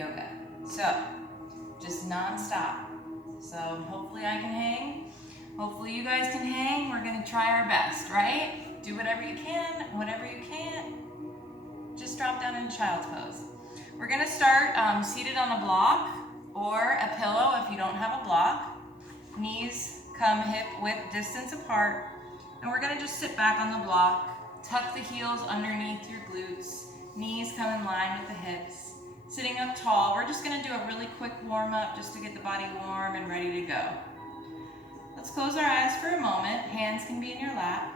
yoga. So, just non-stop. So hopefully I can hang. Hopefully you guys can hang. We're gonna try our best, right? Do whatever you can, whatever you can't, just drop down in child's pose. We're gonna start seated on a block or a pillow if you don't have a block. Knees come hip width distance apart. And we're gonna just sit back on the block, tuck the heels underneath your glutes, knees come in line with the hips. Sitting up tall, we're just gonna do a really quick warm up just to get the body warm and ready to go. Let's close our eyes for a moment. Hands can be in your lap.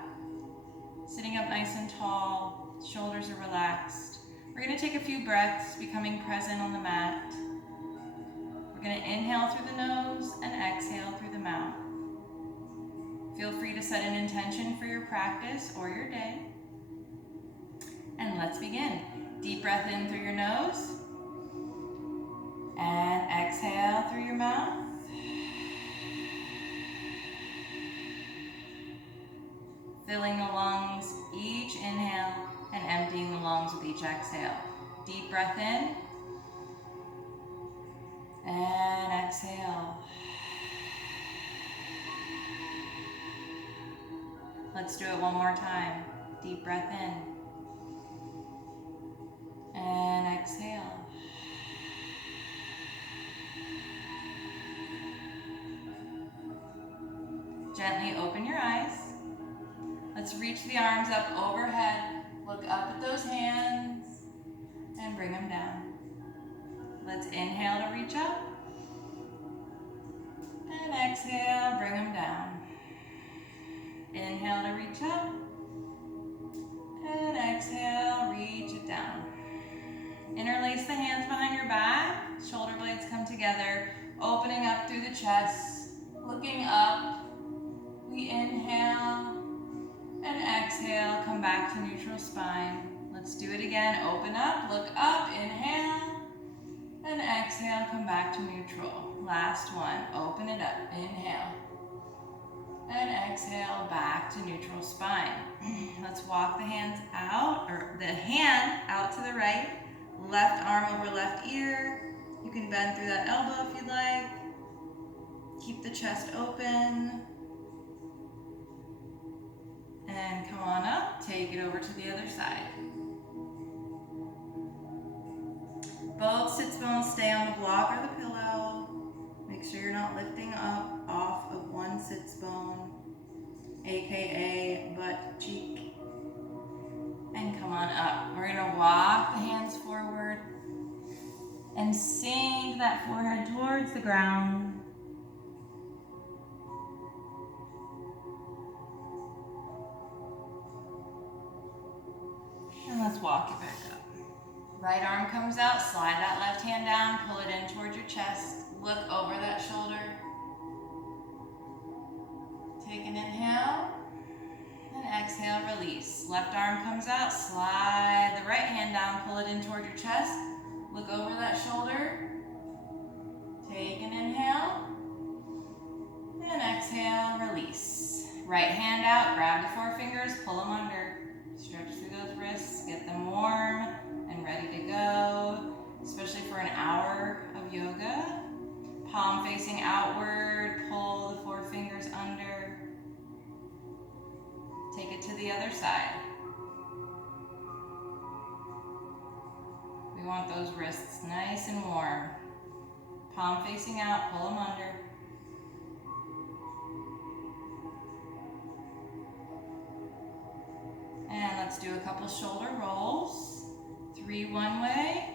Sitting up nice and tall, shoulders are relaxed. We're gonna take a few breaths, becoming present on the mat. We're gonna inhale through the nose and exhale through the mouth. Feel free to set an intention for your practice or your day. And let's begin. Deep breath in through your nose. And exhale through your mouth. Filling the lungs each inhale and emptying the lungs with each exhale. Deep breath in. And exhale. Let's do it one more time. Deep breath in. And exhale. Gently open your eyes. Let's reach the arms up overhead. Look up at those hands and bring them down. Let's inhale to reach up. And exhale, bring them down. Inhale to reach up. And exhale, reach it down. Interlace the hands behind your back. Shoulder blades come together, opening up through the chest. Looking up. We inhale and exhale, come back to neutral spine. Let's do it again. Open up, look up, inhale, and exhale, come back to neutral. Last one, open it up, inhale, and exhale, back to neutral spine. Let's walk the hands out, or the hand out to the right, left arm over left ear. You can bend through that elbow if you'd like. Keep the chest open. And come on up, take it over to the other side. Both sits bones stay on the block or the pillow. Make sure you're not lifting up off of one sits bone, AKA butt cheek. And come on up. We're gonna walk the hands forward and sink that forehead towards the ground. And let's walk it back up. Right arm comes out, slide that left hand down, pull it in towards your chest. Look over that shoulder. Take an inhale, and exhale, release. Left arm comes out, slide the right hand down, pull it in toward your chest. Look over that shoulder. Take an inhale, and exhale, release. Right hand out, grab the forefingers, pull them under. Stretch through those wrists, get them warm and ready to go, especially for an hour of yoga. Palm facing outward, pull the forefingers under. Take it to the other side. We want those wrists nice and warm. Palm facing out, pull them under. And let's do a couple shoulder rolls. 3 one way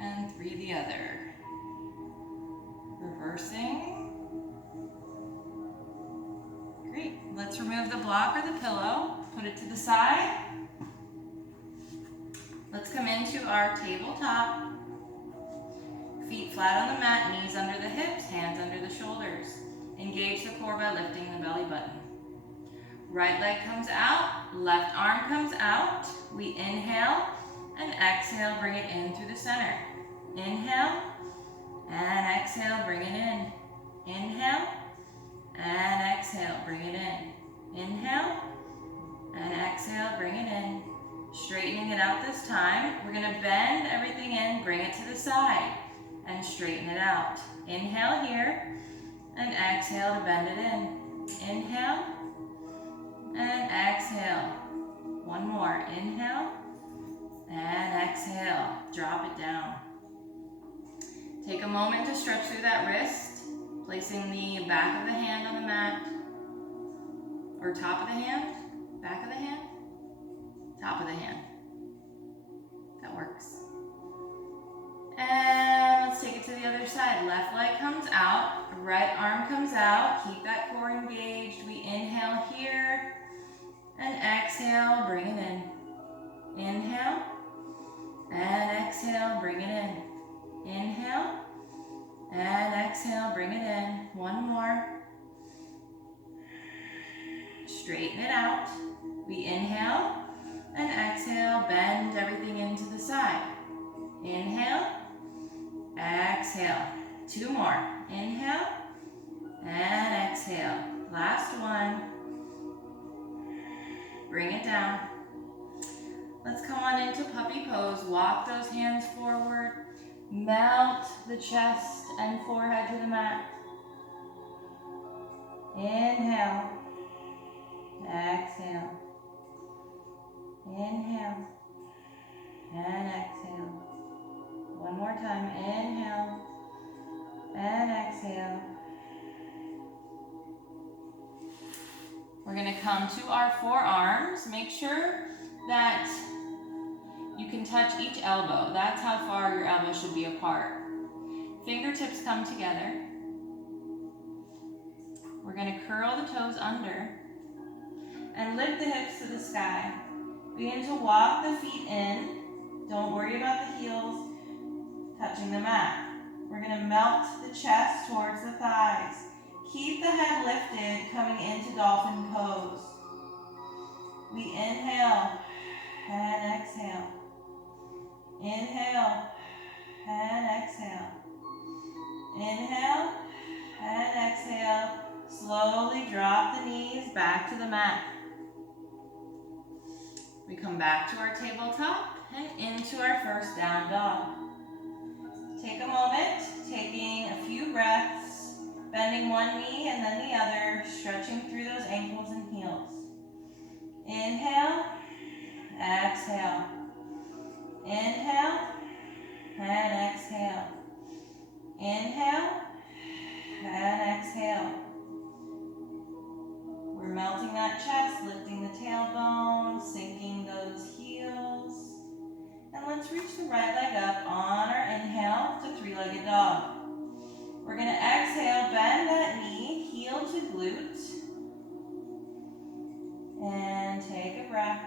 and 3 the other. Reversing. Great. Let's remove the block or the pillow. Put it to the side. Let's come into our tabletop. Feet flat on the mat, knees under the hips, hands under the shoulders. Engage the core by lifting the belly button. Right leg comes out, left arm comes out. We inhale and exhale, bring it in through the center. Inhale and exhale, bring it in. Inhale and exhale, bring it in. Inhale and exhale, bring it in. Straightening straightening it out this time. We're gonna bend everything in, bring it to the side, and straighten it out. Inhale here, and exhale to bend it in. Inhale, and exhale. One more, inhale, and exhale. Drop it down. Take a moment to stretch through that wrist, placing the back of the hand on the mat, or top of the hand, back of the hand, top of the hand. That works. And let's take it to the other side. Left leg comes out, right arm comes out. Keep that core engaged. We inhale here, and exhale, bring it in. Inhale, and exhale, bring it in. Inhale, and exhale, bring it in. One more. Straighten it out. We inhale, and exhale, bend everything into the side. Inhale, exhale. Two more. Inhale, and exhale. Last one. Bring it down. Let's come on into puppy pose. Walk those hands forward. Melt the chest and forehead to the mat. Inhale. Exhale. Inhale. And exhale. One more time. Inhale. And exhale. We're going to come to our forearms. Make sure that you can touch each elbow. That's how far your elbows should be apart. Fingertips come together. We're going to curl the toes under and lift the hips to the sky. Begin to walk the feet in. Don't worry about the heels touching the mat. We're going to melt the chest towards the thighs. Keep the head lifted, coming into dolphin pose. We inhale and exhale. Inhale and exhale. Inhale and exhale. Slowly drop the knees back to the mat. We come back to our tabletop and into our first down dog. Take a moment, taking a few breaths, bending one knee and then the other, stretching through those ankles and heels. Inhale, exhale. Inhale, and exhale. Inhale, and exhale. We're melting that chest, lifting the tailbone, sinking those heels. And let's reach the right leg up on our inhale to three-legged dog. We're going to exhale, bend that knee, heel to glute. And take a breath.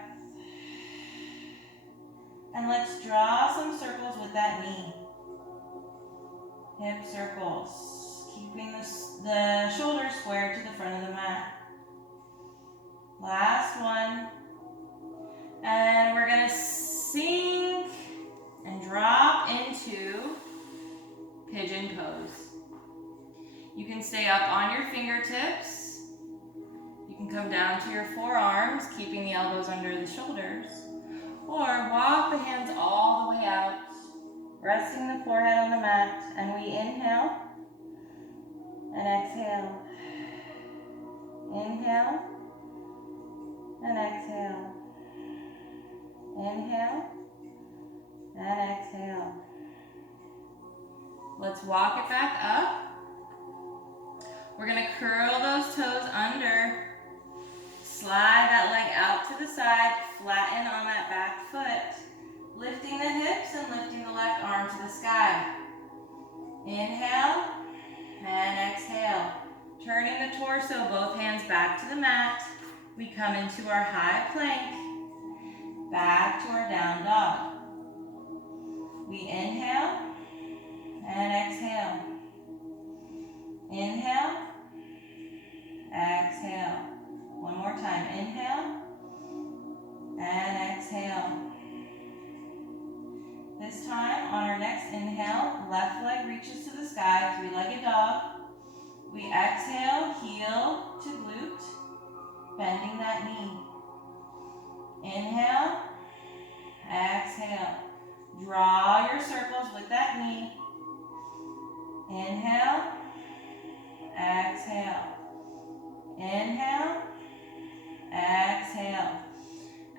And let's draw some circles with that knee. Hip circles, keeping the shoulders square to the front of the mat. Last one. And we're going to sink and drop into Pigeon Pose. You can stay up on your fingertips. You can come down to your forearms, keeping the elbows under the shoulders. Or walk the hands all the way out, resting the forehead on the mat. And we inhale and exhale. Inhale and exhale. Inhale and exhale. Let's walk it back up. We're going to curl those toes under. Slide that leg out to the side, flatten on that back foot. Lifting the hips and lifting the left arm to the sky. Inhale and exhale. Turning the torso, both hands back to the mat. We come into our high plank. Back to our down dog. We inhale and exhale. Inhale, exhale. One more time. Inhale and exhale. This time, on our next inhale, left leg reaches to the sky, three-legged dog. We exhale, heel to glute, bending that knee. Inhale, exhale. Draw your circles with that knee. Inhale, exhale. Inhale, exhale.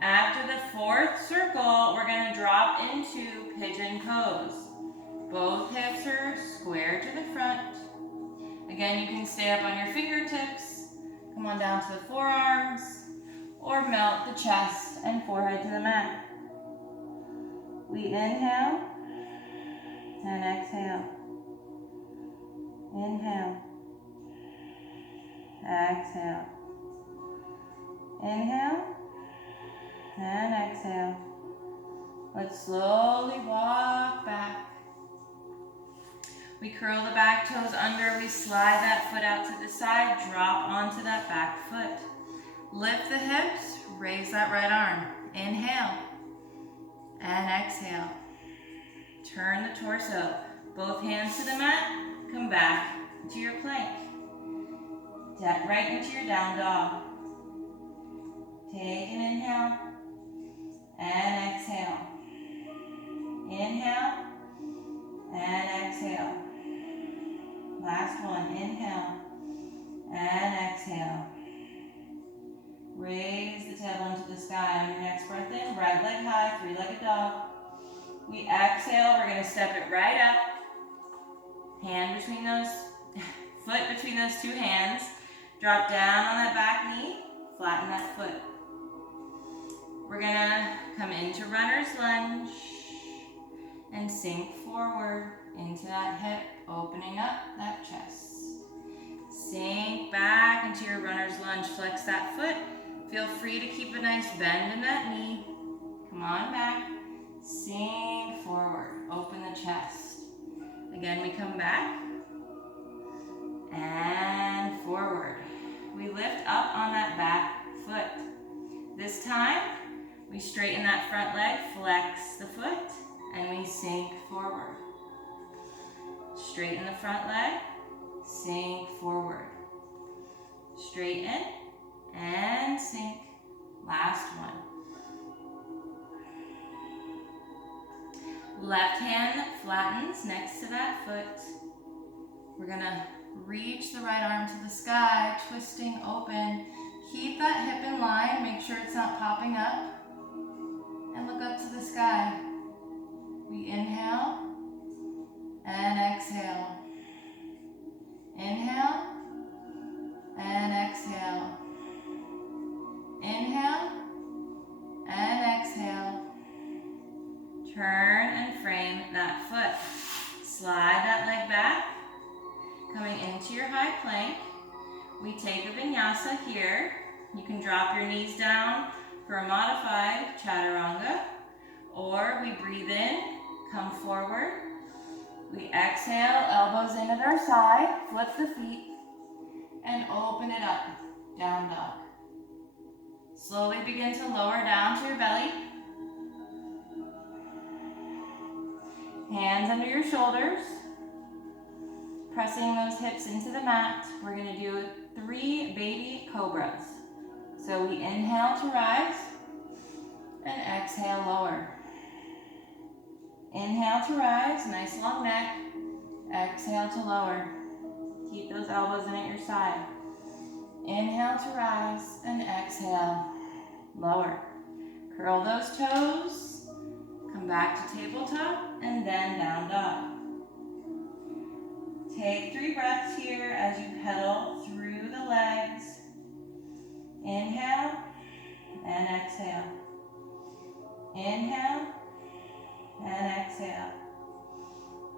After the fourth circle, we're going to drop into Pigeon Pose. Both hips are square to the front. Again, you can stay up on your fingertips. Come on down to the forearms, or melt the chest and forehead to the mat. We inhale and exhale. Inhale, exhale. Inhale and exhale. Let's slowly walk back. We curl the back toes under. We slide that foot out to the side. Drop onto that back foot. Lift the hips. Raise that right arm. Inhale and exhale. Turn the torso. Both hands to the mat. Come back to your plank. Step right into your down dog. Take an inhale and exhale. Inhale and exhale. Last one. Inhale and exhale. Raise the tailbone to the sky. On your next breath in, right leg high, three-legged dog. We exhale. We're going to step it right up. Hand between those, foot between those two hands. Drop down on that back knee. Flatten that foot. We're going to come into runner's lunge and sink forward into that hip, opening up that chest. Sink back into your runner's lunge. Flex that foot. Feel free to keep a nice bend in that knee. Come on back. Sink forward. Open the chest. Again, we come back and forward. We lift up on that back foot. This time, we straighten that front leg, flex the foot, and we sink forward. Straighten the front leg, sink forward. Straighten and sink. Last one. Left hand flattens next to that foot. We're gonna reach the right arm to the sky, twisting open. Keep that hip in line, make sure it's not popping up. And look up to the sky. We inhale and exhale. Inhale and exhale. Inhale and exhale. Turn and frame that foot. Slide that leg back. Coming into your high plank. We take a vinyasa here. You can drop your knees down for a modified chaturanga, or we breathe in, come forward. We exhale, elbows in at our side, flip the feet, and open it up, down dog. Slowly begin to lower down to your belly. Hands under your shoulders. Pressing those hips into the mat. We're going to do 3 baby cobras. So we inhale to rise and exhale, lower. Inhale to rise, nice long neck. Exhale to lower. Keep those elbows in at your side. Inhale to rise and exhale, lower. Curl those toes. Come back to tabletop and then down dog. Take 3 breaths here as you pedal through the legs. Inhale and exhale. Inhale and exhale.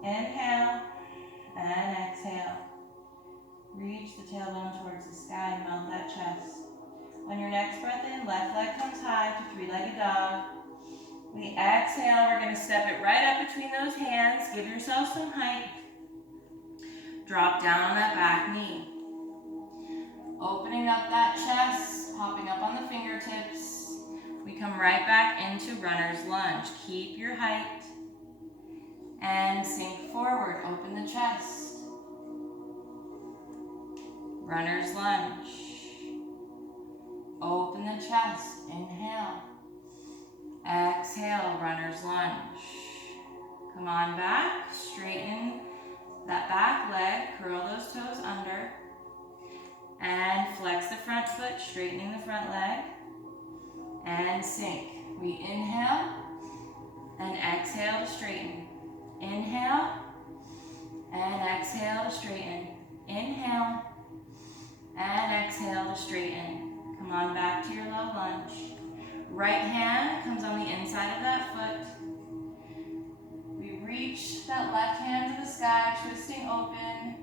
Inhale and exhale. Reach the tailbone towards the sky and melt that chest. On your next breath in, left leg comes high to 3-legged dog. We exhale, we're going to step it right up between those hands. Give yourself some height. Drop down on that back knee. Opening up that chest, popping up on the fingertips. We come right back into runner's lunge. Keep your height. And sink forward, open the chest. Runner's lunge. Open the chest, inhale. Exhale. exhale, runner's lunge. Come on back, straighten that back leg, curl those toes under, and flex the front foot, straightening the front leg, and sink. We inhale, and exhale to straighten. Inhale, and exhale to straighten. Inhale, and exhale to straighten. Come on back to your low lunge. Right hand comes on the inside of that foot. We reach that left hand to the sky, twisting open.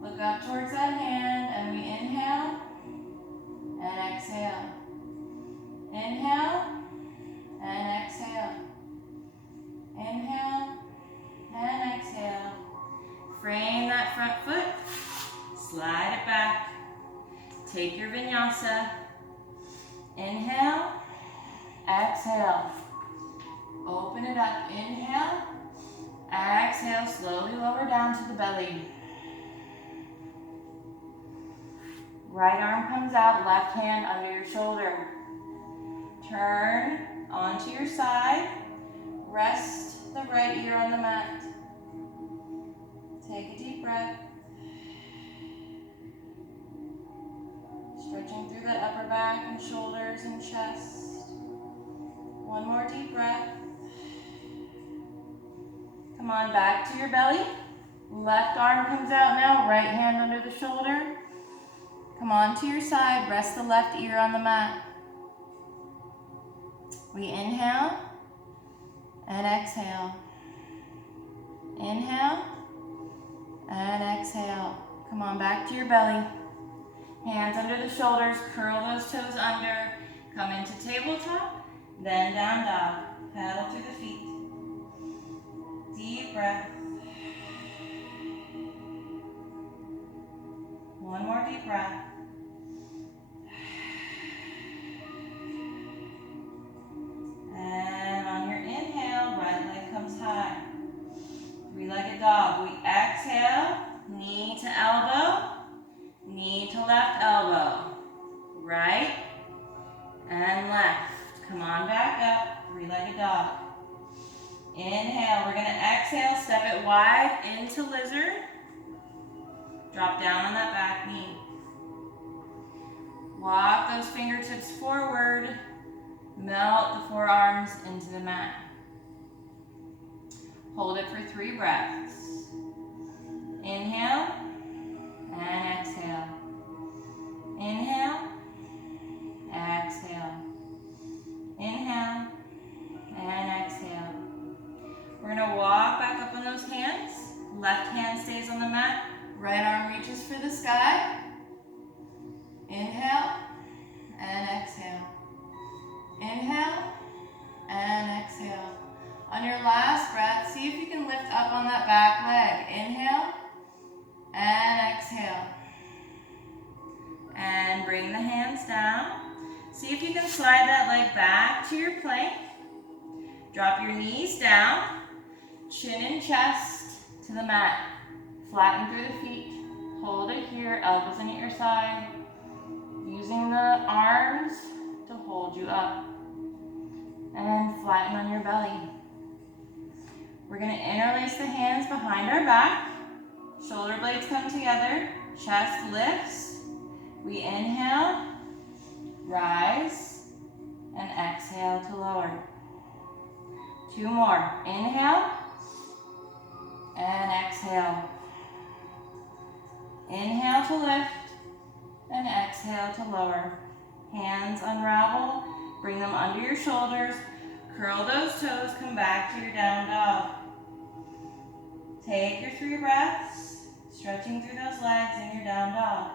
Look up towards that hand, and we inhale, and exhale. Inhale, and exhale. Inhale, and exhale. Frame that front foot, slide it back. Take your vinyasa. Inhale, exhale. Open it up, inhale, exhale, slowly lower down to the belly. Right arm comes out, left hand under your shoulder. Turn onto your side, rest the right ear on the mat. Take a deep breath. Stretching through that upper back and shoulders and chest. One more deep breath. Come on back to your belly. Left arm comes out now, right hand under the shoulder. Come on to your side, rest the left ear on the mat. We inhale and exhale. Inhale and exhale. Come on back to your belly. Hands under the shoulders, curl those toes under. Come into tabletop, then down dog. Paddle through the feet. Deep breath. One more deep breath. And on your inhale, right leg comes high. Three-legged dog. We exhale, knee to elbow, knee to left elbow. Right and left. Come on back up, three-legged dog. Inhale, we're gonna exhale, step it wide into lizard. Drop down on that back knee. Walk those fingertips forward. Melt the forearms into the mat. Hold it for 3 breaths. Inhale and exhale. Inhale, exhale. Inhale and exhale. We're gonna walk back up on those hands. Left hand stays on the mat. Right arm reaches for the sky. Inhale and exhale. Inhale and exhale. On your last breath, see if you can lift up on that back leg. Inhale and exhale. And bring the hands down. See if you can slide that leg back to your plank. Drop your knees down. Chin and chest to the mat. Flatten through the feet. Hold it here, elbows in at your side. Using the arms to hold you up. And flatten on your belly. We're going to interlace the hands behind our back. Shoulder blades come together. Chest lifts. We inhale, rise, and exhale to lower. 2 more. Inhale, and exhale. Inhale to lift, and exhale to lower. Hands unravel, bring them under your shoulders. Curl those toes, come back to your down dog. Take your 3 breaths, stretching through those legs in your down dog.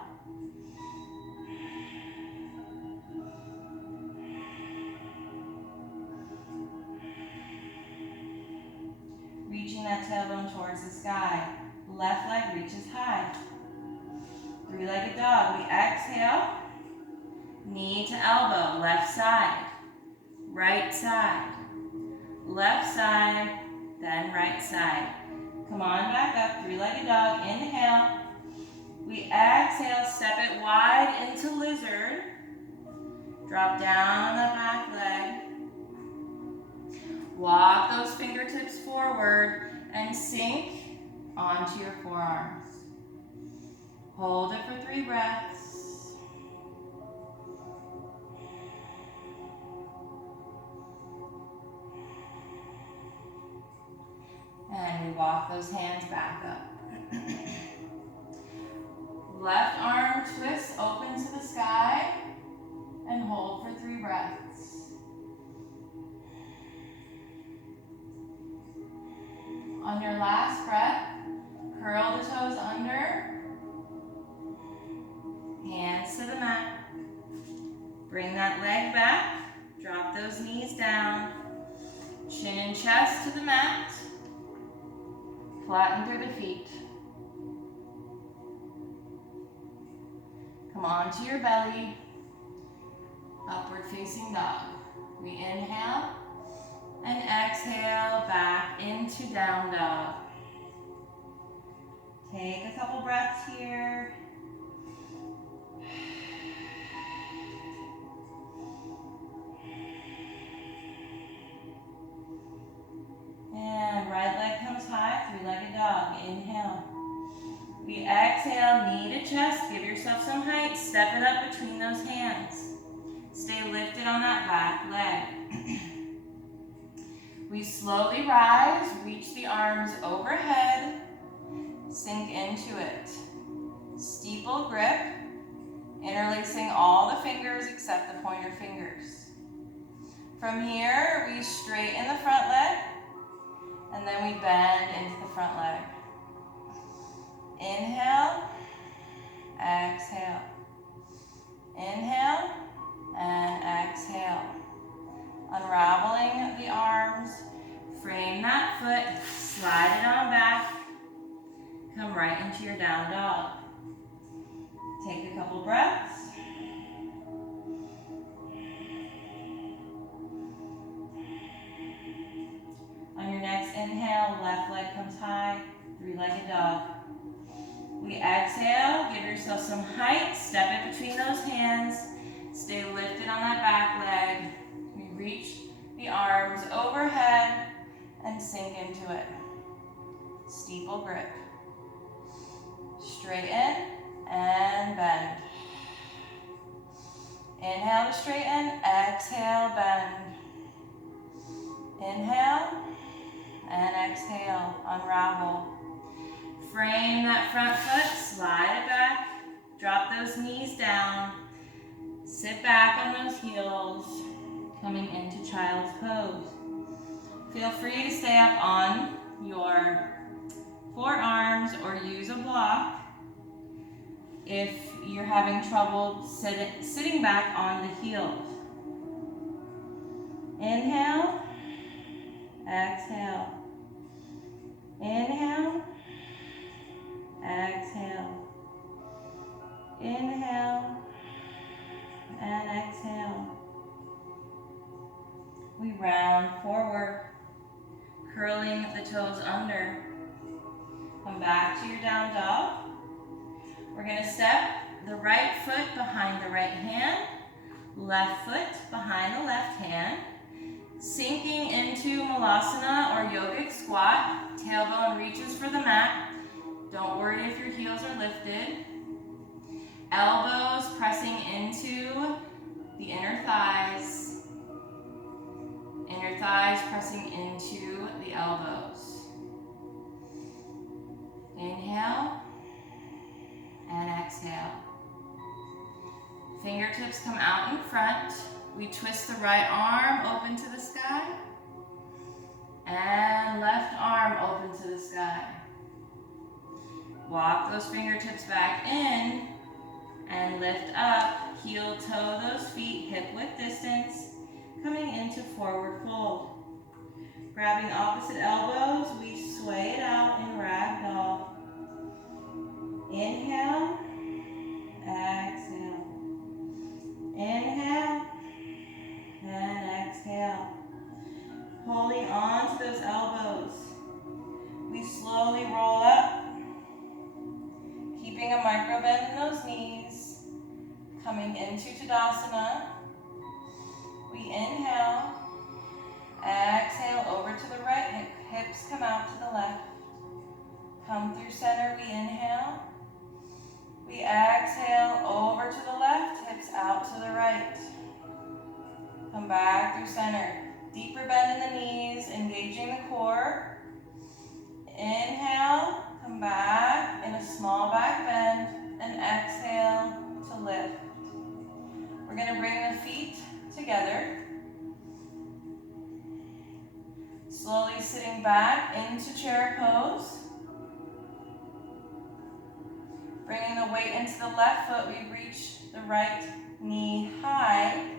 Reaching that tailbone towards the sky. Left leg reaches high. 3-legged dog. We exhale. Knee to elbow. Left side. Right side. Left side. Then right side. Come on back up. 3-legged dog. Inhale. We exhale. Step it wide into lizard. Drop down on the back leg. Walk those fingertips forward and sink onto your forearms. Hold it for 3 breaths. And we walk those hands back up. Left arm twists open to the sky and hold for 3 breaths. On your last breath, curl the toes under, hands to the mat. Bring that leg back, drop those knees down, chin and chest to the mat, flatten through the feet. Come onto your belly, upward facing dog. We inhale and exhale back into down dog. Take a couple breaths here. And right leg comes high, 3-legged dog. Inhale. We exhale, knee to chest. Give yourself some height. Step it up between those hands. Stay lifted on that back leg. We slowly rise, reach the arms overhead, sink into it. Steeple grip, interlacing all the fingers except the pointer fingers. From here, we straighten the front leg, and then we bend into the front leg. Inhale, exhale. Inhale, and exhale. Unraveling the arms, frame that foot, slide it on back, come right into your down dog. Take a couple breaths. On your next inhale, left leg comes high, 3-legged dog. We exhale, give yourself some height, step in between those hands, stay lifted on that back leg. We reach the arms overhead and sink into it. Steeple grip. Straighten and bend. Inhale to straighten, exhale, bend. Inhale and exhale, unravel. Frame that front foot, slide it back, drop those knees down, sit back on those heels, coming into child's pose. Feel free to stay up on your forearms or use a block if you're having trouble sitting back on the heels. Inhale, exhale. Inhale, exhale. Inhale and exhale. We round forward, curling the toes under. Come back to your down dog. We're going to step the right foot behind the right hand, left foot behind the left hand, sinking into Malasana or yogic squat. Tailbone reaches for the mat. Don't worry if your heels are lifted. Elbows pressing into the inner thighs. Inner thighs pressing into the elbows. Inhale and exhale. Fingertips come out in front. We twist the right arm open to the sky. And left arm open to the sky. Walk those fingertips back in and lift up. Heel toe those feet hip width distance. Coming into forward fold. Grabbing opposite elbows, we sway it out in ragdoll. Inhale, exhale. Inhale, and exhale. Holding on to those elbows. We slowly roll up, keeping a micro bend in those knees. Coming into Tadasana. We inhale, exhale back through center. Deeper bend in the knees, engaging the core. Inhale, come back in a small back bend, and exhale to lift. We're going to bring the feet together. Slowly sitting back into chair pose. Bringing the weight into the left foot, we reach the right knee high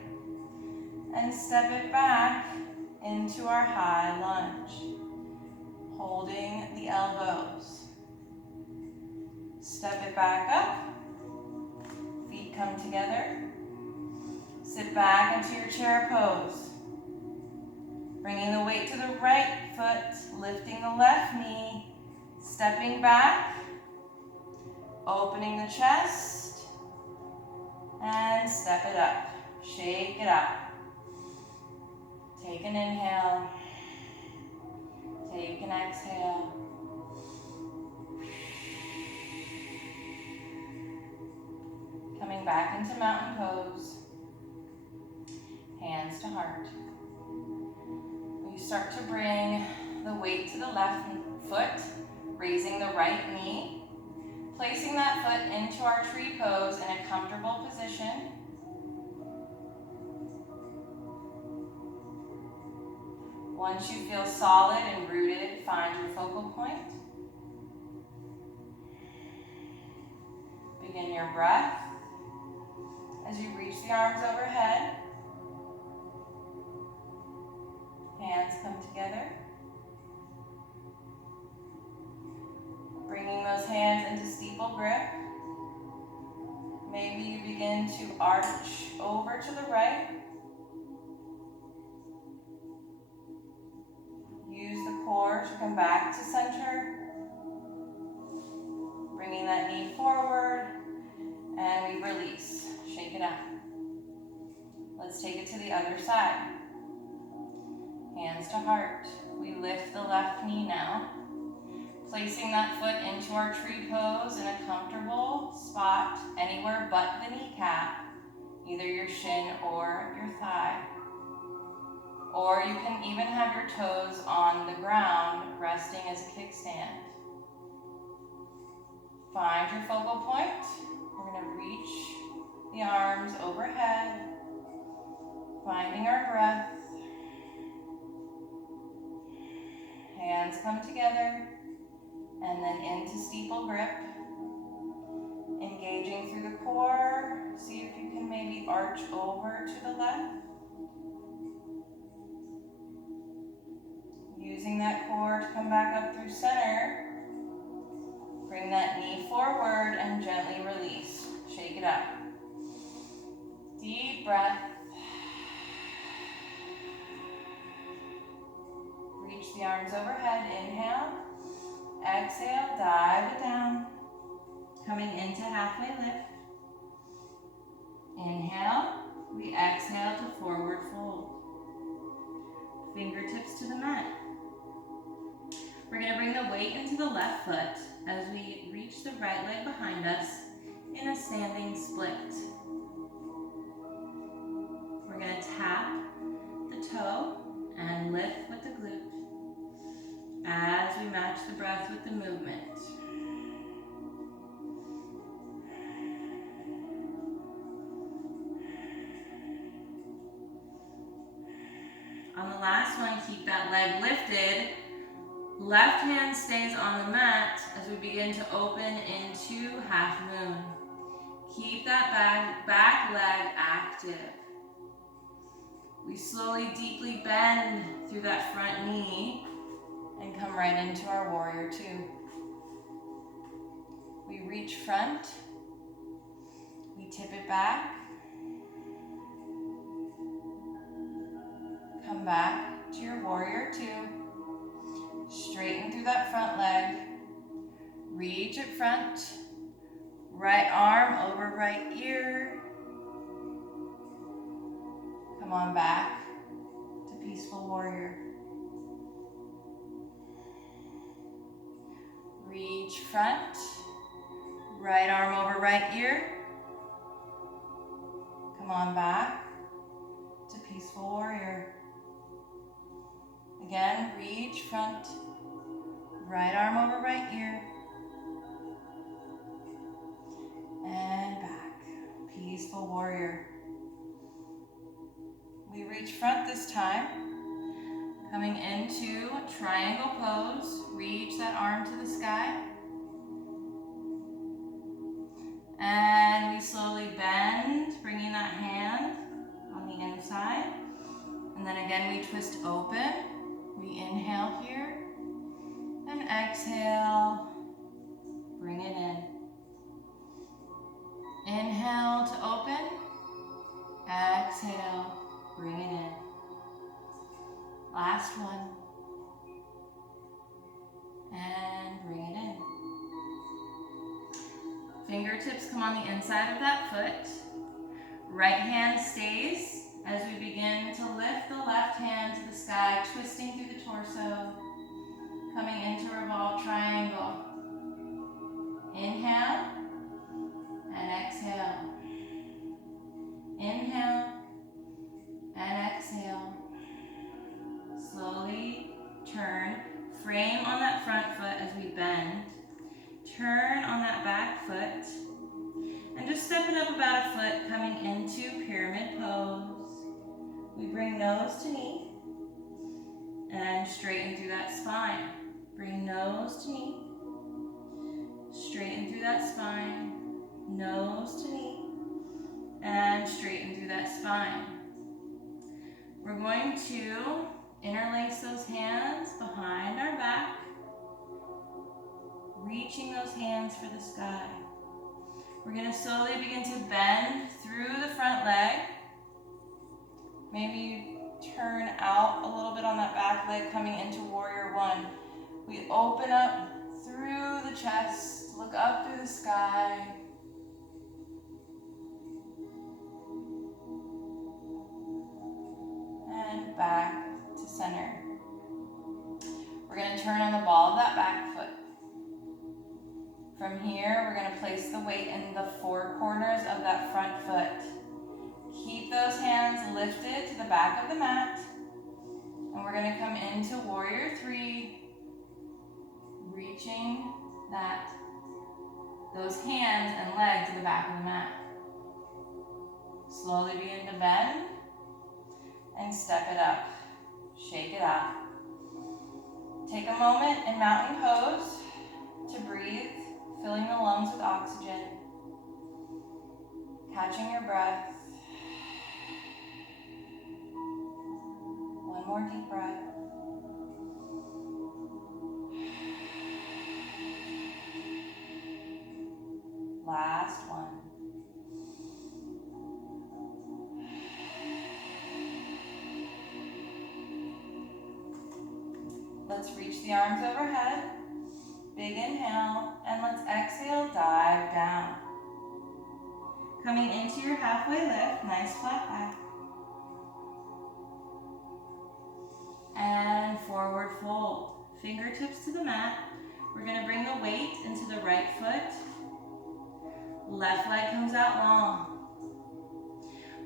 and step it back into our high lunge, holding the elbows. Step it back up, feet come together. Sit back into your chair pose. Bringing the weight to the right foot, lifting the left knee, stepping back, opening the chest, and step it up. Shake it up. Take an inhale. Take an exhale. Coming back into mountain pose. Hands to heart. We start to bring the weight to the left foot, raising the right knee, placing that foot into our tree pose in a comfortable position. Once you feel solid and rooted, find your focal point. Begin your breath as you reach the arms overhead. Hands come together. Bringing those hands into steeple grip. Maybe you begin to arch over to the right. Use the core to come back to center. Bringing that knee forward, and we release. Shake it out. Let's take it to the other side. Hands to heart. We lift the left knee now. Placing that foot into our tree pose in a comfortable spot, anywhere but the kneecap, either your shin or your thigh. Or you can even have your toes on the ground, resting as a kickstand. Find your focal point. We're going to reach the arms overhead, finding our breath. Hands come together, and then into steeple grip. Engaging through the core. See if you can maybe arch over to the left. Using that core to come back up through center. Bring that knee forward and gently release. Shake it up. Deep breath. Reach the arms overhead. Inhale. Exhale. Dive it down. Coming into halfway lift. Inhale. We exhale to forward fold. Fingertips to the mat. We're going to bring the weight into the left foot as we reach the right leg behind us in a standing split. We're going to tap the toe and lift with the glute as we match the breath with the movement. On the last one, keep that leg lifted. Left hand stays on the mat as we begin to open into half moon. Keep that back leg active. We slowly, deeply bend through that front knee and come right into our warrior two. We reach front. We tip it back. Come back to your warrior two. Straighten through that front leg. Reach it front. Right arm over right ear. Come on back to peaceful warrior. Reach front. Right arm over right ear. Come on back to Peaceful Warrior. Again, reach front, right arm over right ear, and back. Peaceful Warrior. We reach front this time, coming into Triangle Pose. Reach that arm to the sky. And we slowly bend, bringing that hand on the inside. And then again, we twist open. We inhale here. And exhale, bring it in. Inhale to open. Exhale, bring it in. Last one. And bring it in. Fingertips come on the inside of that foot. Right hand stays as we begin to lift the left hand to the sky, twisting through the torso, coming into revolve triangle. Inhale and exhale. Inhale and exhale. Slowly turn. Frame on that front foot as we bend. Turn on that back foot. And just step it up about a foot, coming into Pyramid Pose. We bring nose to knee. And straighten through that spine. Bring nose to knee. Straighten through that spine. Nose to knee. And straighten through that spine. We're going to interlace those hands behind our back, reaching those hands for the sky. We're going to slowly begin to bend through the front leg. Maybe turn out a little bit on that back leg, coming into Warrior One. We open up through the chest, look up through the sky. And back to center. We're going to turn on the ball of that back foot. From here, we're going to place the weight in the four corners of that front foot. Keep those hands lifted to the back of the mat. And we're going to come into Warrior Three, reaching those hands and legs to the back of the mat. Slowly begin to bend and step it up. Shake it out. Take a moment in Mountain Pose to breathe, filling the lungs with oxygen, catching your breath. One more deep breath. Last one. Let's reach the arms overhead. Big inhale, and let's exhale, dive down. Coming into your halfway lift, nice flat back. And forward fold. Fingertips to the mat. We're going to bring the weight into the right foot. Left leg comes out long.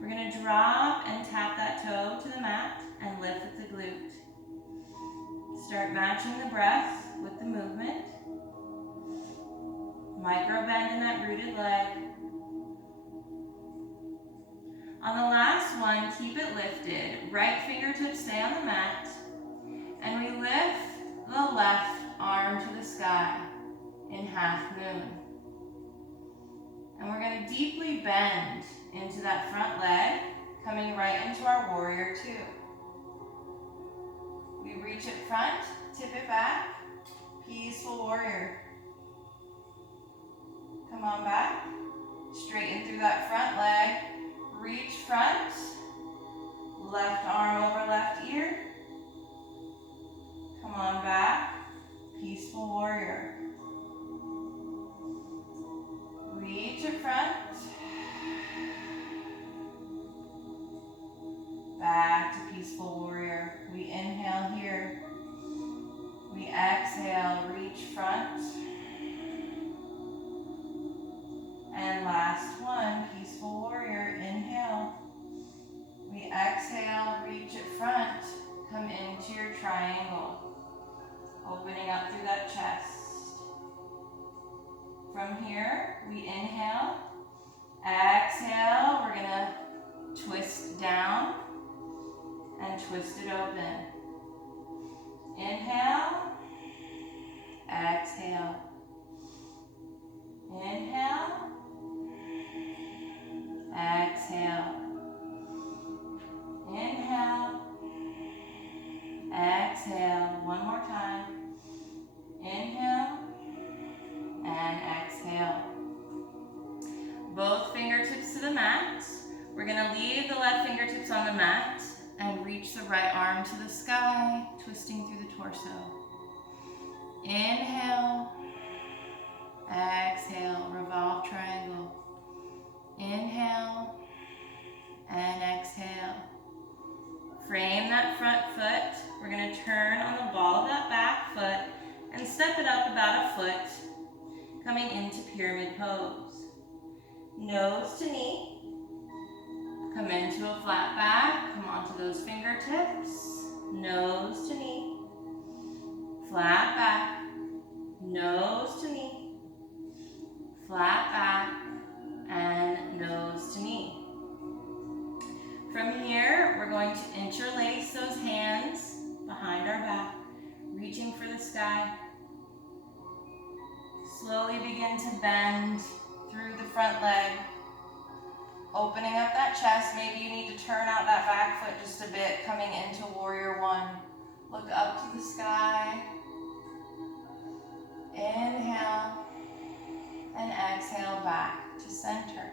We're going to drop and tap that toe to the mat and lift with the glute. Start matching the breath with the movement. Micro bend in that rooted leg. On the last one, keep it lifted. Right fingertips stay on the mat. And we lift the left arm to the sky in half moon. And we're going to deeply bend into that front leg, coming right into our Warrior Two. We reach it front, tip it back, Peaceful Warrior. Come on back, straighten through that front leg, reach front, left arm over left ear. Come on back, Peaceful Warrior. Reach it front, back to Peaceful Warrior. We inhale here. We exhale, reach front. And last one, Peaceful Warrior. Inhale. We exhale, Opening up through that chest. From here, we inhale. Exhale, we're gonna twist down and twist it open. Inhale. Exhale. Inhale. Exhale. Inhale. Exhale. One more time. Inhale and exhale. Both fingertips to the mat. We're going to leave the left fingertips on the mat and reach the right arm to the sky, twisting through the torso. Inhale. Exhale. Revolve triangle. Inhale and exhale. Frame that front foot. We're going to turn on the ball of that back foot and step it up about a foot, coming into pyramid pose. Nose to knee. Come into a flat back. Come onto those fingertips. Nose to knee. Flat back. Nose to knee. Flat back. And nose to knee. From here, we're going to interlace those hands behind our back, reaching for the sky. Slowly begin to bend through the front leg, opening up that chest. Maybe you need to turn out that back foot just a bit, coming into warrior one. Look up to the sky. Inhale and exhale back to center.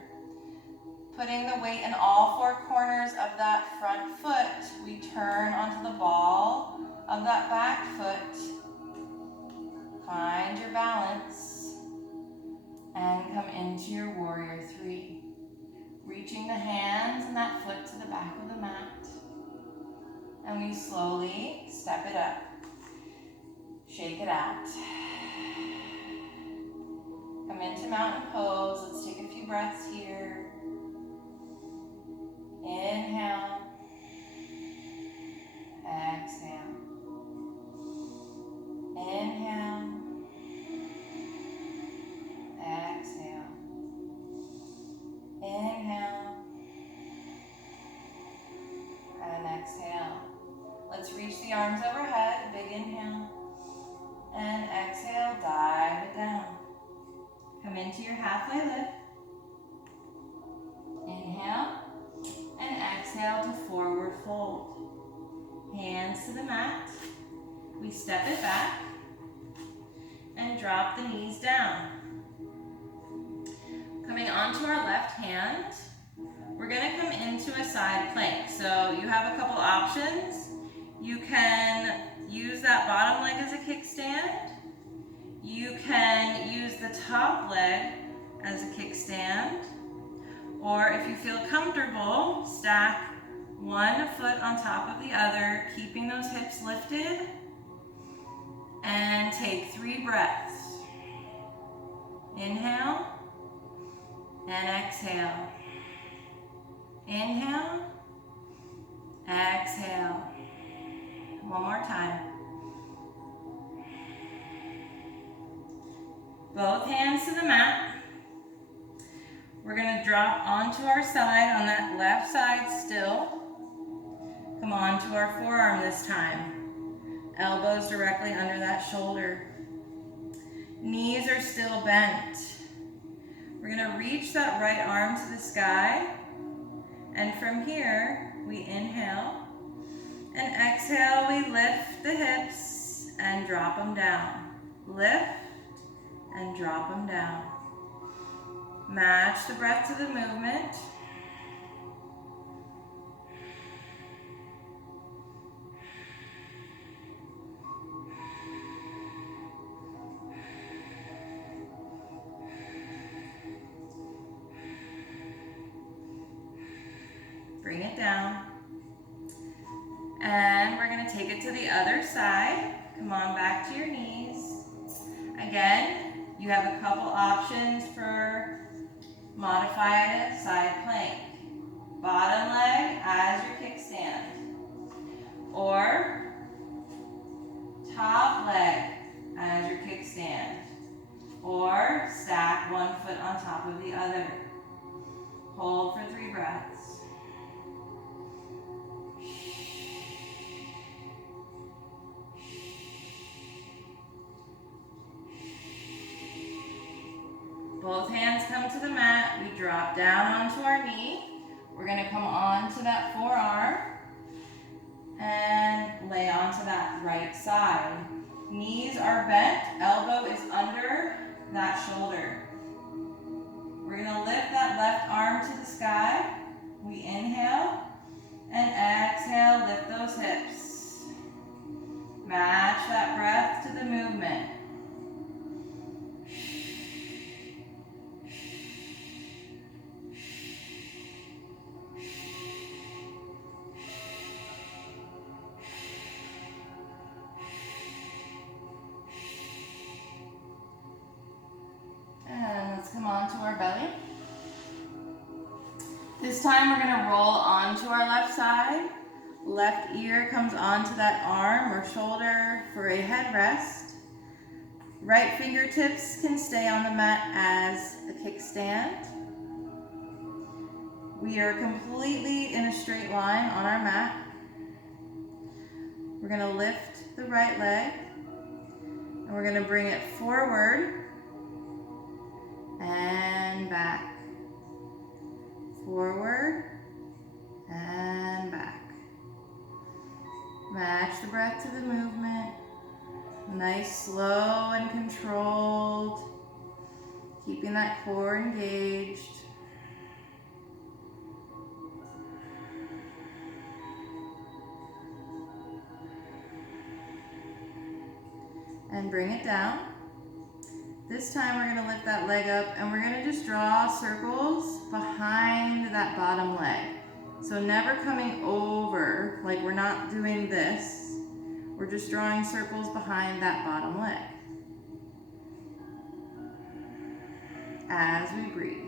Putting the weight in all four corners of that front foot, we turn onto the ball of that back foot. Find your balance and come into your warrior three. Reaching the hands and that foot to the back of the mat. And we slowly step it up. Shake it out. Come into mountain pose. Let's take a few breaths here. Inhale. Exhale. Inhale. Exhale. Inhale. And exhale. Let's reach the arms overhead. Big inhale. And exhale. Dive it down. Come into your halfway lift. Inhale. And exhale to forward fold. Hands to the mat. We step it back and drop the knees down. Coming onto our left hand, we're going to come into a side plank. So you have a couple options. You can use that bottom leg as a kickstand. You can use the top leg as a kickstand. Or if you feel comfortable, stack one foot on top of the other, keeping those hips lifted. And take 3 breaths. Inhale and exhale. Inhale, exhale. One more time. Both hands to the mat. We're going to drop onto our side on that left side still. Come on to our forearm this time. Elbows directly under that shoulder. Knees are still bent. We're going to reach that right arm to the sky. And from here, we inhale. And exhale, we lift the hips and drop them down. Lift and drop them down. Match the breath to the movement. Bring it down. And we're going to take it to the other side. Come on back to your knees. Again, you have a couple options for modified side plank. Bottom leg as your kickstand. Or top leg kickstand. Or stack one foot on top of the other. Hold for 3 breaths. Both hands come to the mat. We drop down onto our knee. We're going to come onto that forearm and lay onto that right side. Knees are bent, elbow is under that shoulder. We're going to lift that left arm to the sky. We inhale and exhale, lift those hips. Match that breath to the movement. Come onto our belly. This time we're going to roll onto our left side. Left ear comes onto that arm or shoulder for a headrest. Right fingertips can stay on the mat as a kickstand. We are completely in a straight line on our mat. We're going to lift the right leg and we're going to bring it forward and back, forward and back. Match the breath to the movement. Nice, slow and controlled. Keeping that core engaged. And bring it down. This time we're going to lift that leg up and we're going to just draw circles behind that bottom leg. So never coming over, like we're not doing this. We're just drawing circles behind that bottom leg as we breathe.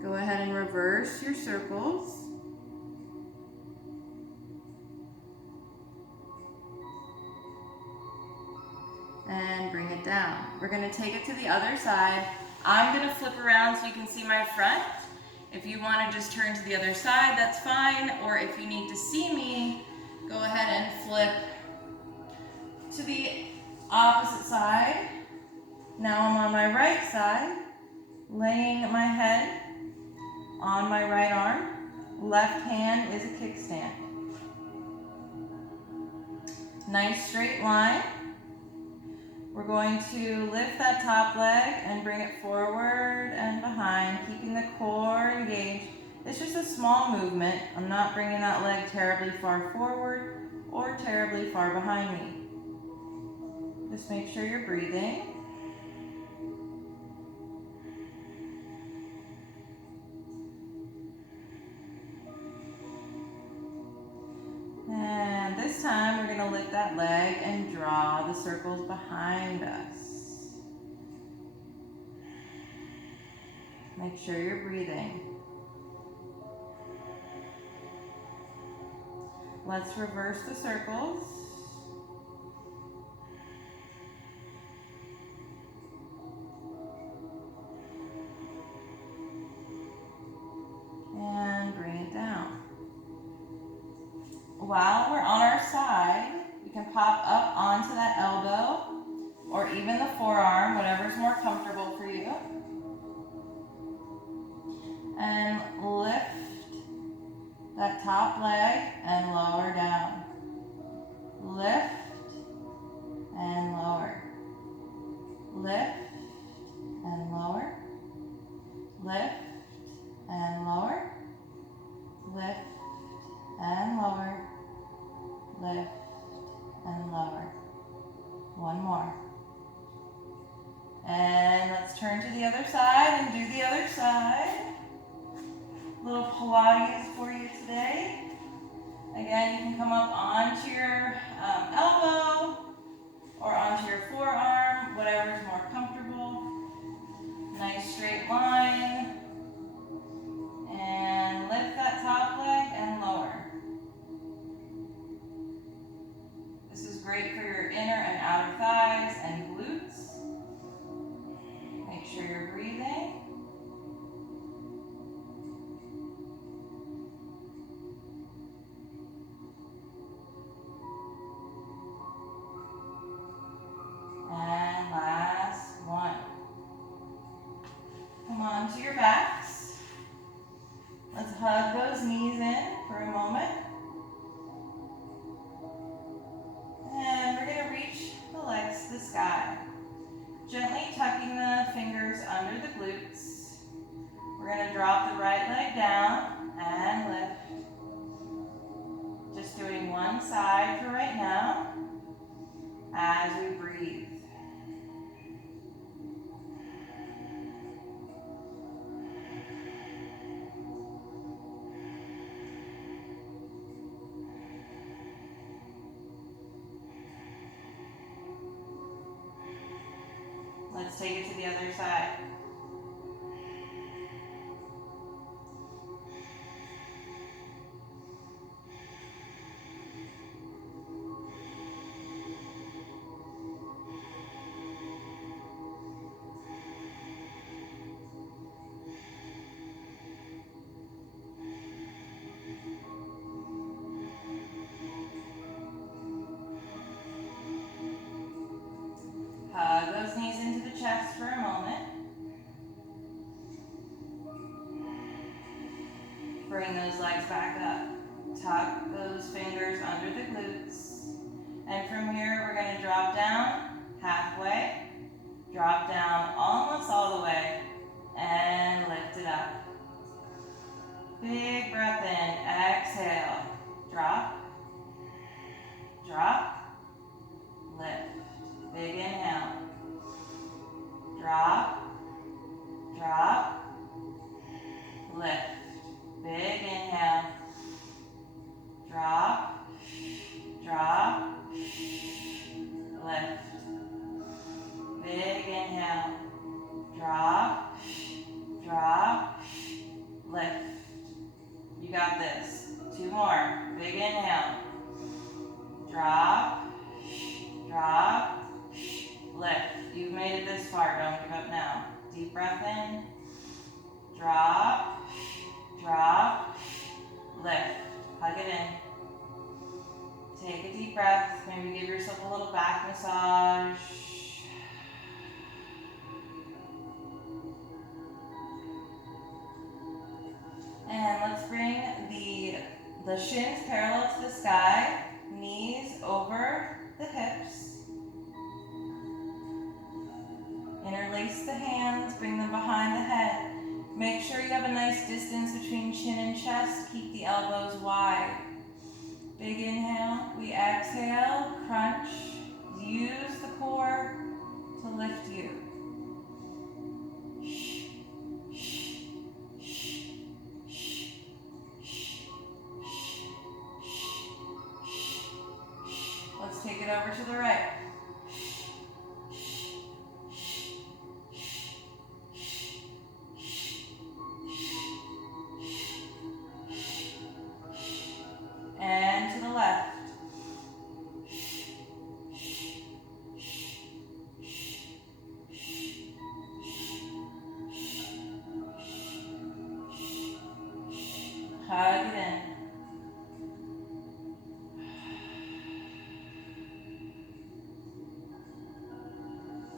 Go ahead and reverse your circles. And bring it down. We're going to take it to the other side. I'm going to flip around so you can see my front. If you want to just turn to the other side, that's fine. Or if you need to see me, go ahead and flip to the opposite side. Now I'm on my right side, laying my head on my right arm. Left hand is a kickstand. Nice straight line. We're going to lift that top leg and bring it forward and behind, keeping the core engaged. It's just a small movement. I'm not bringing that leg terribly far forward or terribly far behind me. Just make sure you're breathing. And this time we're going to lift that leg and draw the circles behind us. Make sure you're breathing. Let's reverse the circles. And bring it down. While we're on our side, we can pop up onto that elbow or even the forearm, whatever's more comfortable for you. And lift that top leg and lower down. Lift and lower. Lift and lower. Lift and lower. Lift and lower. Lift and lower. One more. And let's turn to the other side and do the other side. Little Pilates for you today. Again, you can come up onto your elbow or onto your forearm, whatever's more comfortable. Nice straight line. And lift that top leg and lower. This is great for your inner and outer one side for right now as we breathe. Let's take it to the other side. Hug those knees into the chest for a moment. Bring those legs back up. Tuck those fingers under the glutes. And from here, we're going to drop down halfway, drop down almost all the way, and lift it up. Big breath in, exhale, drop, drop, lift. Big inhale, drop, drop, lift. Big inhale, drop, drop, lift. Big inhale, drop, drop, lift. You got this. Two more. Big inhale, drop, drop, lift. You've made it this far. Don't give up now. Deep breath in, drop, drop, lift. Hug it in. Take a deep breath. Maybe give yourself a little back massage. And let's bring the shins parallel to the sky, knees over the hips. Interlace the hands, bring them behind the head. Make sure you have a nice distance between chin and chest. Keep the elbows wide. Big inhale. We exhale, crunch. Use the core to lift you. Let's take it over to the right. And to the left. Hug it in.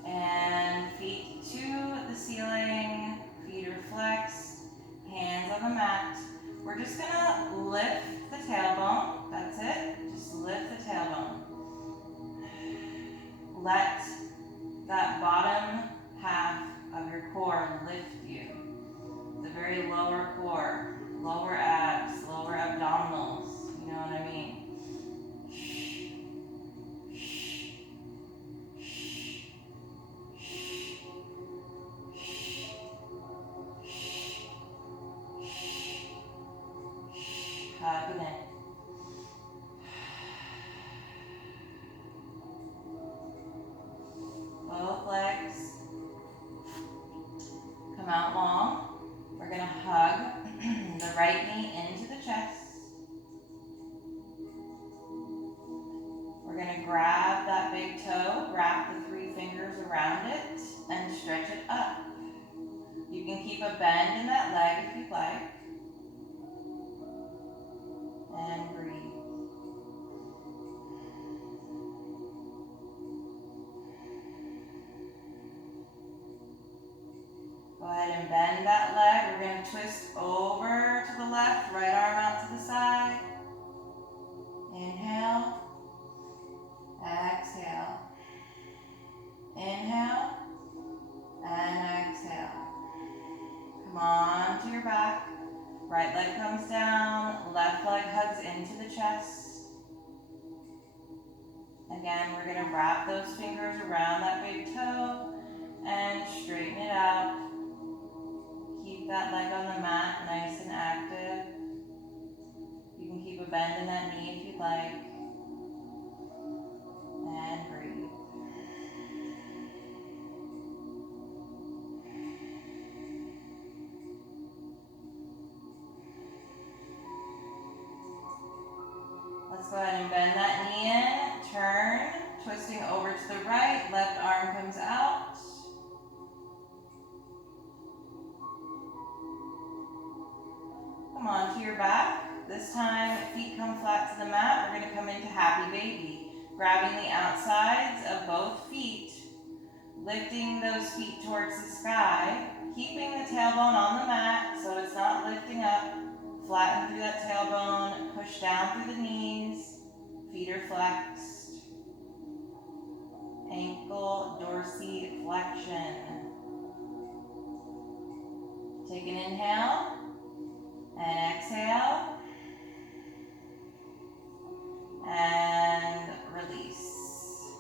And feet to the ceiling, feet are flexed, hands on the mat. We're just gonna lift the tailbone, that's it, just lift the tailbone. Let that bottom half of your core lift you. The very lower core, lower abs, lower abdominals, you know what I mean? Hug it in. Both legs come out long. We're going to hug the right knee into the chest. We're going to grab that big toe, wrap the 3 fingers around it, and stretch it up. You can keep a bend in that leg if you'd like. And breathe. Go ahead and bend that leg. We're going to twist over to the left, right arm out to the side. Inhale. Exhale. Inhale. And exhale. Come on to your back. Right leg comes down, left leg hugs into the chest. We're going to wrap those fingers around that big toe and straighten it out. Keep that leg on the mat nice and active. You can keep a bend in that knee if you'd like. And breathe. Let's go ahead and bend that knee in, turn, twisting over to the right, left arm comes out. Come on to your back. This time, feet come flat to the mat. We're going to come into Happy Baby, grabbing the outsides of both feet, lifting those feet towards the sky, keeping the tailbone on the mat so it's not lifting up. Flatten through that tailbone, push down through the knees, feet are flexed. Ankle dorsiflexion. Take an inhale and exhale. And release.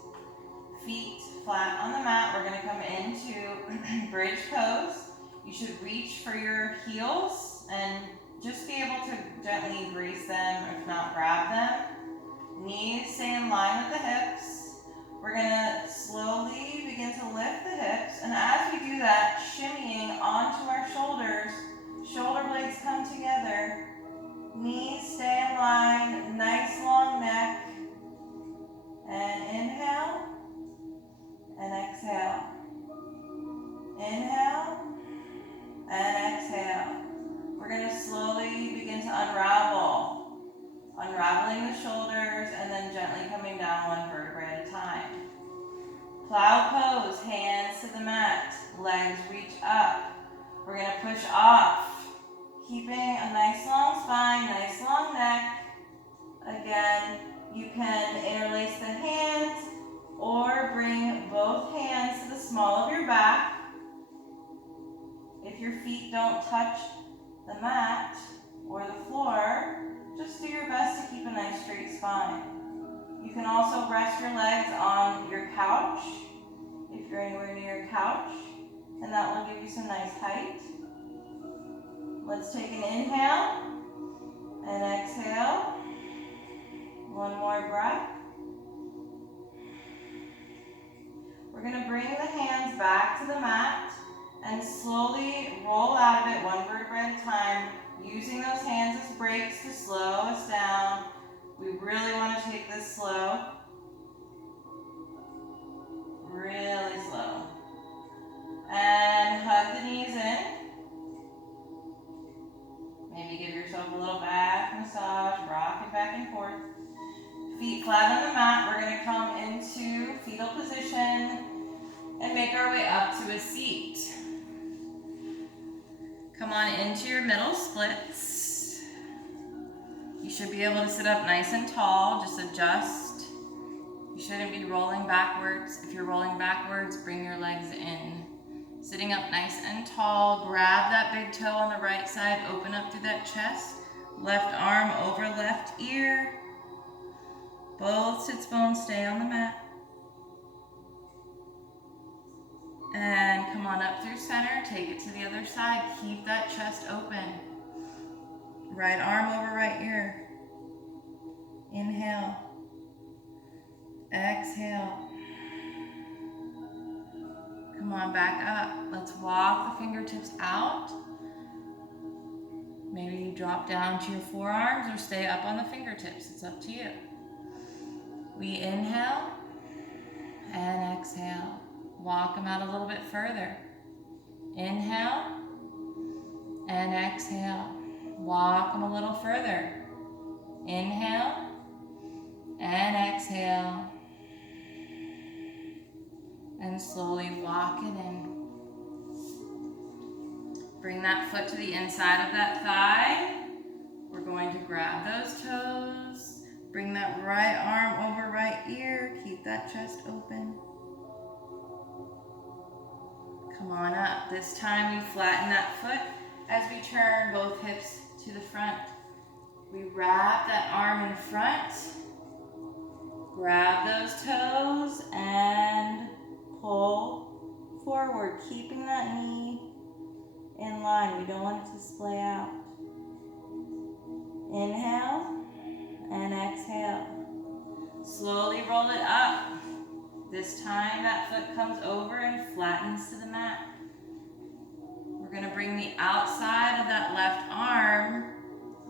Feet flat on the mat. We're going to come into Bridge Pose. You should reach for your heels and just be able to gently grace them, if not grab them. Knees stay in line with the hips. We're going to slowly begin to lift the hips. And as we do that, shimmying onto our shoulders, shoulder blades come together. Knees stay in line, nice long neck. And inhale and exhale. Inhale and exhale. We're going to slowly begin to unravel. Unraveling the shoulders and then gently coming down one vertebrae at a time. Plow pose, hands to the mat, legs reach up. We're going to push off, keeping a nice long spine, nice long neck. Again, you can interlace the hands or bring both hands to the small of your back. If your feet don't touch the mat or the floor, just do your best to keep a nice straight spine. You can also rest your legs on your couch if you're anywhere near your couch, and that will give you some nice height. Let's take an inhale and exhale. One more breath. We're going to bring the hands back to the mat and slowly roll out of it one vertebrae at a time, using those hands as brakes to slow us down. We really want to take this slow. Really slow. And hug the knees in. Maybe give yourself a little back massage, rock it back and forth. Feet flat on the mat. We're going to come into fetal position and make our way up to a seat. Come on into your middle splits. You should be able to sit up nice and tall. Just adjust. You shouldn't be rolling backwards. If you're rolling backwards, bring your legs in. Sitting up nice and tall. Grab that big toe on the right side. Open up through that chest. Left arm over left ear. Both sits bones stay on the mat. And come on up through center, take it to the other side, keep that chest open. Right arm over right ear. Inhale. Exhale. Come on back up. Let's walk the fingertips out. Maybe you drop down to your forearms or stay up on the fingertips. It's up to you. We inhale and exhale. Walk them out a little bit further. Inhale and exhale. Walk them a little further. Inhale and exhale. And slowly walk it in. Bring that foot to the inside of that thigh. We're going to grab those toes. Bring that right arm over right ear. Keep that chest open. Come on up. This time we flatten that foot as we turn both hips to the front. We wrap that arm in front. Grab those toes. Slowly roll it up. This time that foot comes over and flattens to the mat. We're gonna bring the outside of that left arm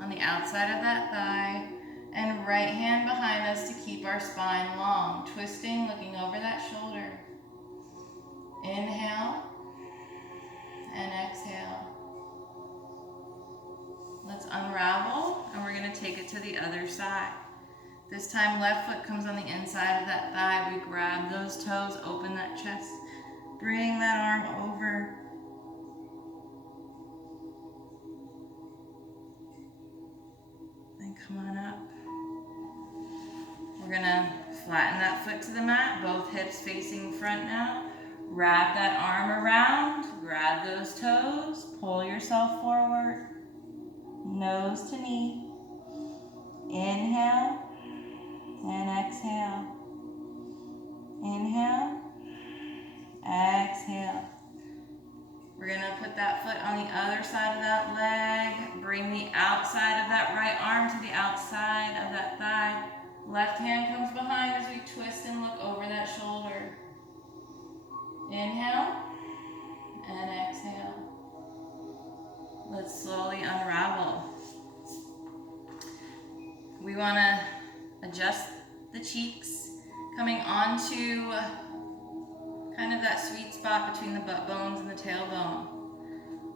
on the outside of that thigh and right hand behind us to keep our spine long. Twisting, looking over that shoulder. Inhale and exhale. Let's unravel and we're gonna take it to the other side. This time left foot comes on the inside of that thigh. We grab those toes, open that chest. Bring that arm over. And come on up. We're gonna flatten that foot to the mat, both hips facing front now. Wrap that arm around, grab those toes, pull yourself forward, nose to knee. Inhale and exhale. Inhale, exhale. We're gonna put that foot on the other side of that leg, bring the outside of that right arm to the outside of that thigh. Left hand comes behind as we twist and look over that shoulder. Inhale and exhale. Let's slowly unravel. We want to adjust the cheeks, coming onto kind of that sweet spot between the butt bones and the tailbone.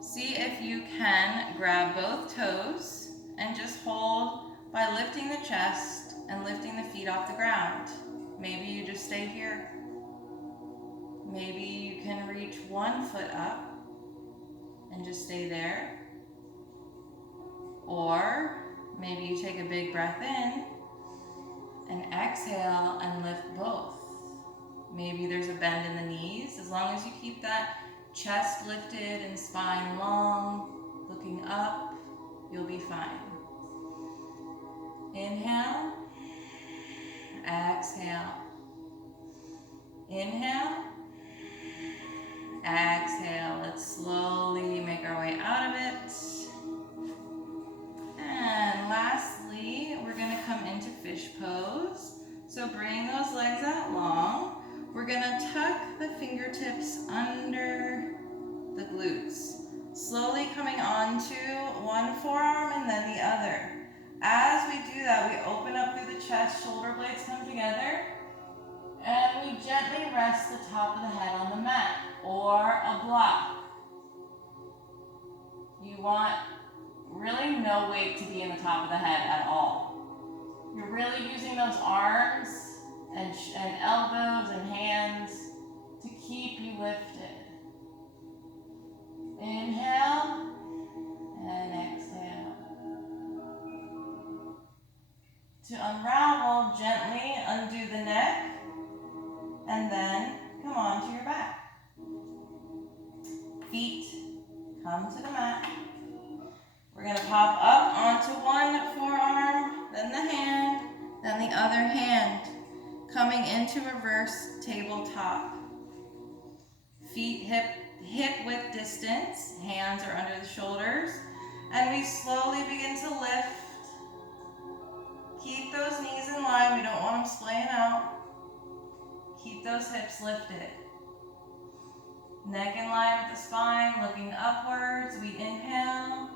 See if you can grab both toes and just hold by lifting the chest and lifting the feet off the ground. Maybe you just stay here. Maybe you can reach one foot up and just stay there. Or maybe you take a big breath in and exhale and lift both. Maybe there's a bend in the knees. As long as you keep that chest lifted and spine long, looking up, you'll be fine. Inhale, exhale. Inhale, exhale. Let's slowly make our way out of it. And lastly, we're gonna come into fish pose. So bring those legs out long. We're gonna tuck the fingertips under the glutes. Slowly coming onto one forearm and then the other. As we do that, we open up through the chest, shoulder blades come together, and we gently rest the top of the head on the mat or a block. You want really no weight to be in the top of the head at all. You're really using those arms and elbows and hands to keep you lifted. Inhale and exhale. To unravel, gently undo the neck and then come onto your back. Feet come to the mat. We're going to pop up onto one forearm, then the hand, then the other hand, coming into reverse tabletop. Feet hip width distance, hands are under the shoulders, and we slowly begin to lift. Keep those knees in line, we don't want them splaying out. Keep those hips lifted. Neck in line with the spine, looking upwards. We inhale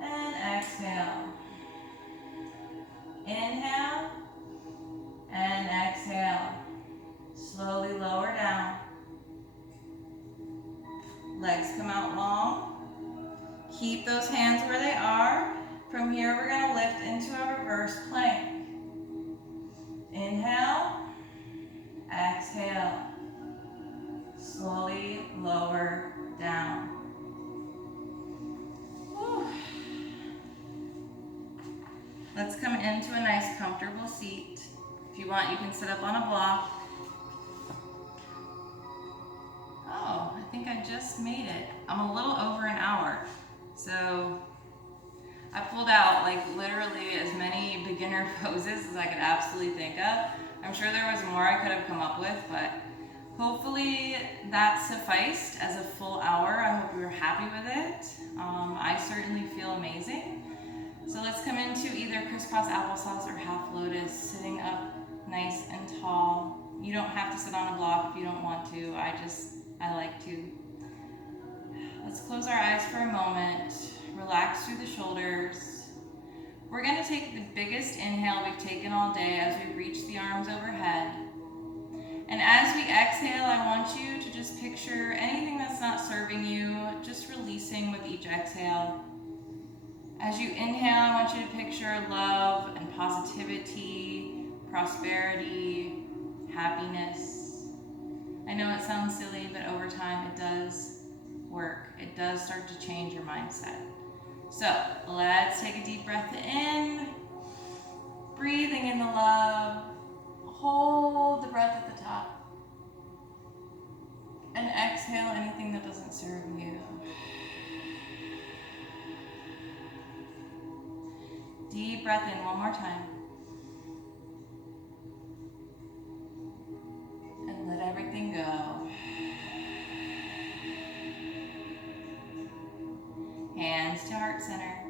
and exhale. Inhale and exhale. Slowly lower down. Legs come out long. Keep those hands where they are. From here, we're going to lift into a reverse plank. Inhale, exhale. Slowly lower down. Whew. Let's come into a nice comfortable seat. If you want, you can sit up on a block. Oh, I think I just made it. I'm a little over an hour. So I pulled out like literally as many beginner poses as I could absolutely think of. I'm sure there was more I could have come up with, but hopefully that sufficed as a full hour. I hope you were happy with it. I certainly feel amazing. So let's come into either crisscross applesauce or half lotus, sitting up nice and tall. You don't have to sit on a block if you don't want to. I like to. Let's close our eyes for a moment. Relax through the shoulders. We're going to take the biggest inhale we've taken all day as we reach the arms overhead. And as we exhale, I want you to just picture anything that's not serving you, just releasing with each exhale. As you inhale, I want you to picture love and positivity, prosperity, happiness. I know it sounds silly, but over time it does work. It does start to change your mindset. So let's take a deep breath in, breathing in the love. Hold the breath at the top. And exhale anything that doesn't serve you. Deep breath in one more time. And let everything go. Hands to heart center.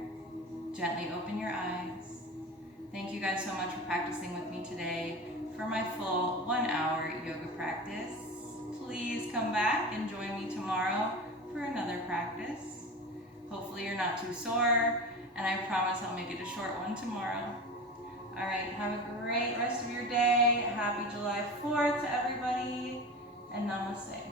Gently open your eyes. Thank you guys so much for practicing with me today for my full 1 hour yoga practice. Please come back and join me tomorrow for another practice. Hopefully you're not too sore, and I promise I'll make it a short one tomorrow. All right, have a great rest of your day. Happy July 4th to everybody, and namaste.